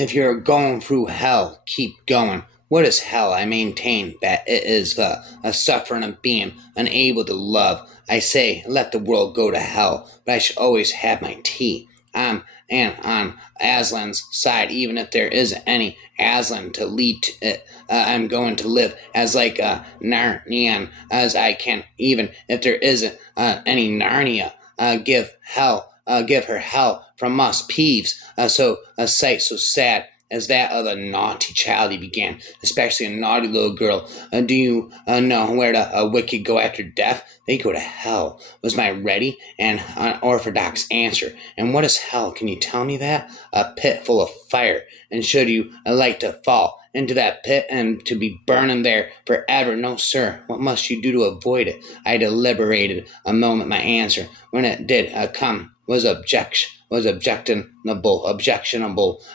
If you're going through hell, keep going. What is hell? I maintain that it is a suffering of being unable to love. I say, let the world go to hell, but I should always have my tea. I'm and on Aslan's side, even if there isn't any Aslan to lead to it. I'm going to live as like a Narnian as I can, even if there isn't any Narnia. Give her hell from us Peeves. So a sight so sad as that of a naughty child, he began, especially a naughty little girl. Do you know where the wicked go after death? They go to hell, was my ready and unorthodox answer. And what is hell? Can you tell me that? A pit full of fire. And should you like to fall into that pit and to be burning there forever? No, sir. What must you do to avoid it? I deliberated a moment. My answer, when it did come, was objectionable.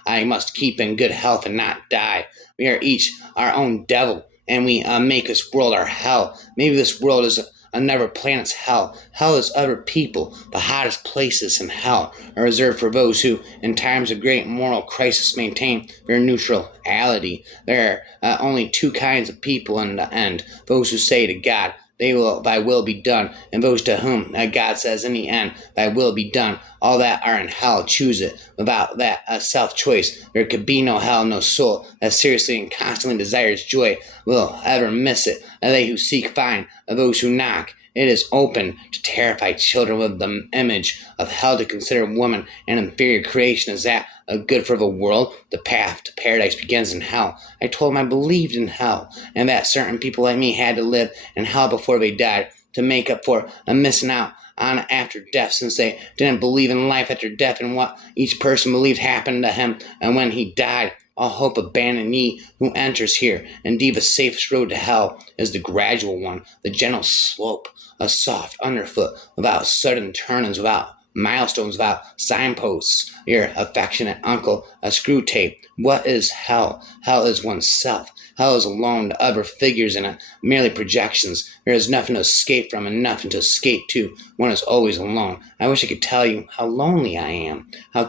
I must keep in good health and not die. We are each our own devil, and we make this world our hell. Maybe this world is another planet's hell. Hell is other people. The hottest places in hell are reserved for those who, in times of great moral crisis, maintain their neutrality. There are only two kinds of people in the end: those who say to God, thy will be done, and those to whom God says in the end, thy will be done. All that are in hell choose it. Without that self-choice, there could be no hell. No soul that seriously and constantly desires joy will ever miss it. They who seek find, those who knock, it is open to terrified children with the image of hell. To consider woman an inferior creation, is that good for the world? The path to paradise begins in hell. I told him I believed in hell, and that certain people like me had to live in hell before they died, to make up for missing out on after death, since they didn't believe in life after death and what each person believed happened to him and when he died. All hope abandon ye who enters here. Indeed, the safest road to hell is the gradual one, the gentle slope, a soft underfoot, without sudden turnings, without milestones, without signposts. Your affectionate uncle, a screw tape. What is hell? Hell is oneself. Hell is alone. The other figures in it merely projections. There is nothing to escape from and nothing to escape to. One is always alone. I wish I could tell you how lonely I am. How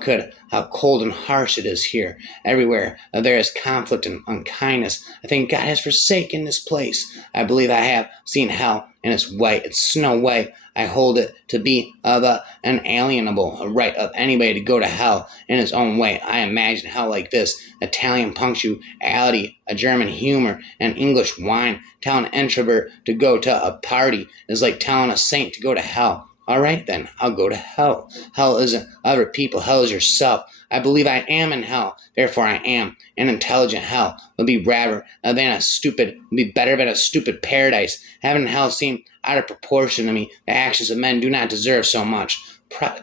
cold and harsh it is here. Everywhere there is conflict and unkindness. I think God has forsaken this place. I believe I have seen hell, and it's white. It's snow white. I hold it to be the unalienable right of anybody to go to hell in his own way. I imagine hell like this: Italian punctuality, a German humor, and English wine. Telling an introvert to go to a party is like telling a saint to go to hell. All right, then, I'll go to hell. Hell isn't other people. Hell is yourself. I believe I am in hell. Therefore, I am. An intelligent hell would be better than a stupid paradise. Heaven and hell seem out of proportion to me. The actions of men do not deserve so much.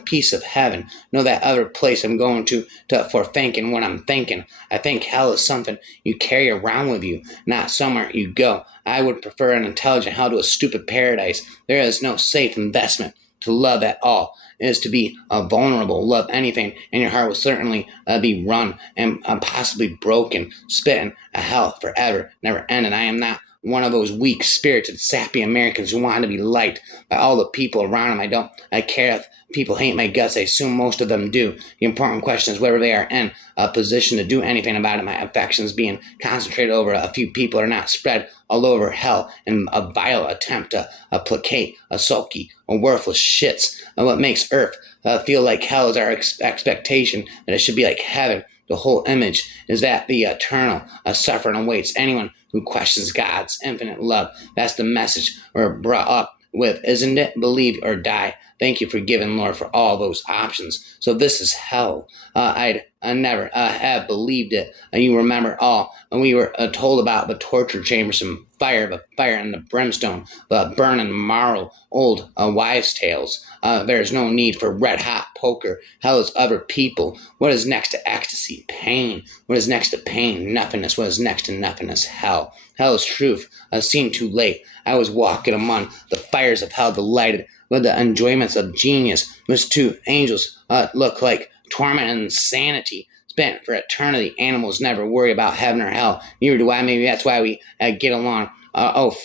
Peace of heaven. Know that other place I'm going to for thinking what I'm thinking. I think hell is something you carry around with you, not somewhere you go. I would prefer an intelligent hell to a stupid paradise. There is no safe investment to love at all. It is to be vulnerable. Love anything, and your heart will certainly be run and possibly broken. Spitting a hell forever, never ending. I am not one of those weak spirited, sappy Americans who want to be liked by all the people around them. I care if people hate my guts. I assume most of them do. The important question is whether they are in a position to do anything about it. My affections being concentrated over a few people are not spread all over hell in a vile attempt to placate a sulky or worthless shits. What makes earth feel like hell is our expectation that it should be like heaven. The whole image is that the eternal suffering awaits anyone who questions God's infinite love. That's the message we're brought up with, isn't it? Believe or die. Thank you for giving, Lord, for all those options. So this is hell. I never have believed it. You remember all. And we were told about the torture chambers and the fire and the brimstone, the burning marrow, old wives' tales. There is no need for red-hot poker. Hell is other people. What is next to ecstasy? Pain. What is next to pain? Nothingness. What is next to nothingness? Hell. Hell is truth. Seen too late. I was walking among the fires of hell, delighted with the enjoyments of genius. Those two angels look like torment and insanity spent for eternity. Animals never worry about heaven or hell. Neither do I. Maybe that's why we get along.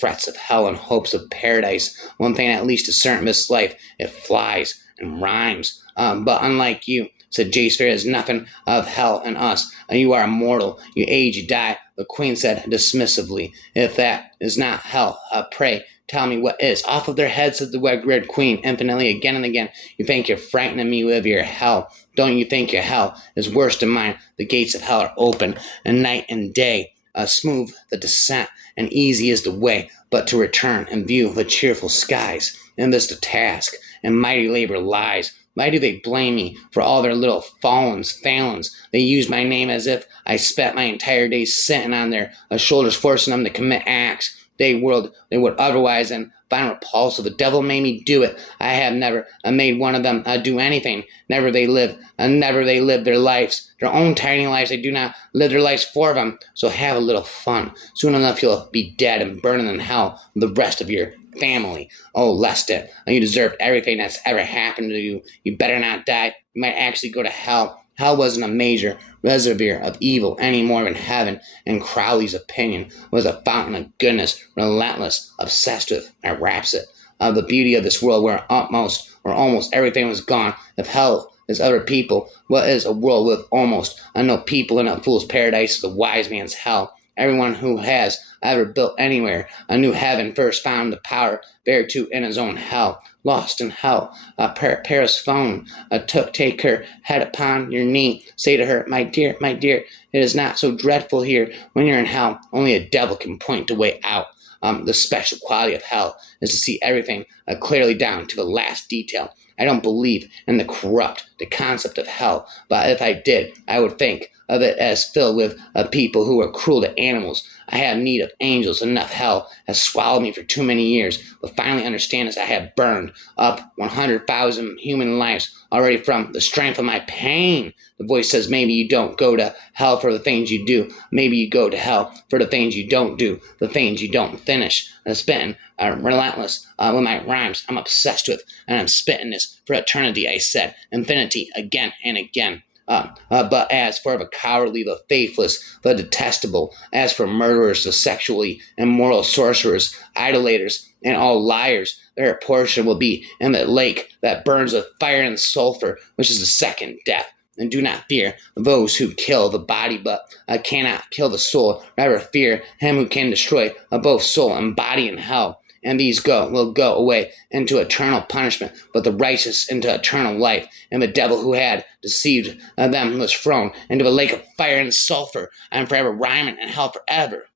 Frets of hell and hopes of paradise. One thing at least is certain: this life, it flies and rhymes. But unlike you, said Jace. There is nothing of hell in us. You are immortal. You age, you die. The queen said dismissively. If that is not hell, pray tell me what is. Off of their heads, said the red queen, infinitely again and again. You think you're frightening me with your hell. Don't you think your hell is worse than mine? The gates of hell are open, and night and day. Smooth the descent, and easy is the way, but to return and view the cheerful skies. In this the task, and mighty labor lies. Why do they blame me for all their little failings? They use my name as if I spent my entire days sitting on their shoulders, forcing them to commit acts they would otherwise and find repulsive. The devil made me do it. I have never made one of them do anything. Never they live their lives, their own tiny lives. They do not live their lives for them. So have a little fun. Soon enough you'll be dead and burning in hell with the rest of your family. Oh, Lestat, you deserved everything that's ever happened to you. You better not die. You might actually go to hell. Hell wasn't a major reservoir of evil any more than heaven, in Crowley's opinion, was a fountain of goodness, relentless, obsessed with, and wraps it, of the beauty of this world where almost everything was gone. If hell is other people, what is a world with almost no people in a fool's paradise is a wise man's hell. Everyone who has ever built anywhere a new heaven first found the power thereto in his own hell. Lost in hell, Paris phone, take her head upon your knee, say to her, my dear, it is not so dreadful here. When you're in hell, only a devil can point the way out. The special quality of hell is to see everything clearly down to the last detail. I don't believe in the concept of hell, but if I did, I would think of it as filled with people who are cruel to animals. I have need of angels. Enough hell has swallowed me for too many years, but finally understand as I have burned up 100,000 human lives already from the strength of my pain. The voice says, maybe you don't go to hell for the things you do. Maybe you go to hell for the things you don't do, the things you don't finish. I'm spitting relentless with my rhymes I'm obsessed with, and I'm spitting this for eternity, I said. Infinity again and again. But as for the cowardly, the faithless, the detestable, as for murderers, the sexually immoral sorcerers, idolaters, and all liars, their portion will be in the lake that burns with fire and sulfur, which is the second death. And do not fear those who kill the body, but cannot kill the soul. Rather fear him who can destroy both soul and body in hell. And these will go away into eternal punishment, but the righteous into eternal life. And the devil who had deceived them was thrown into a lake of fire and sulfur. I am forever rhyming in hell forever.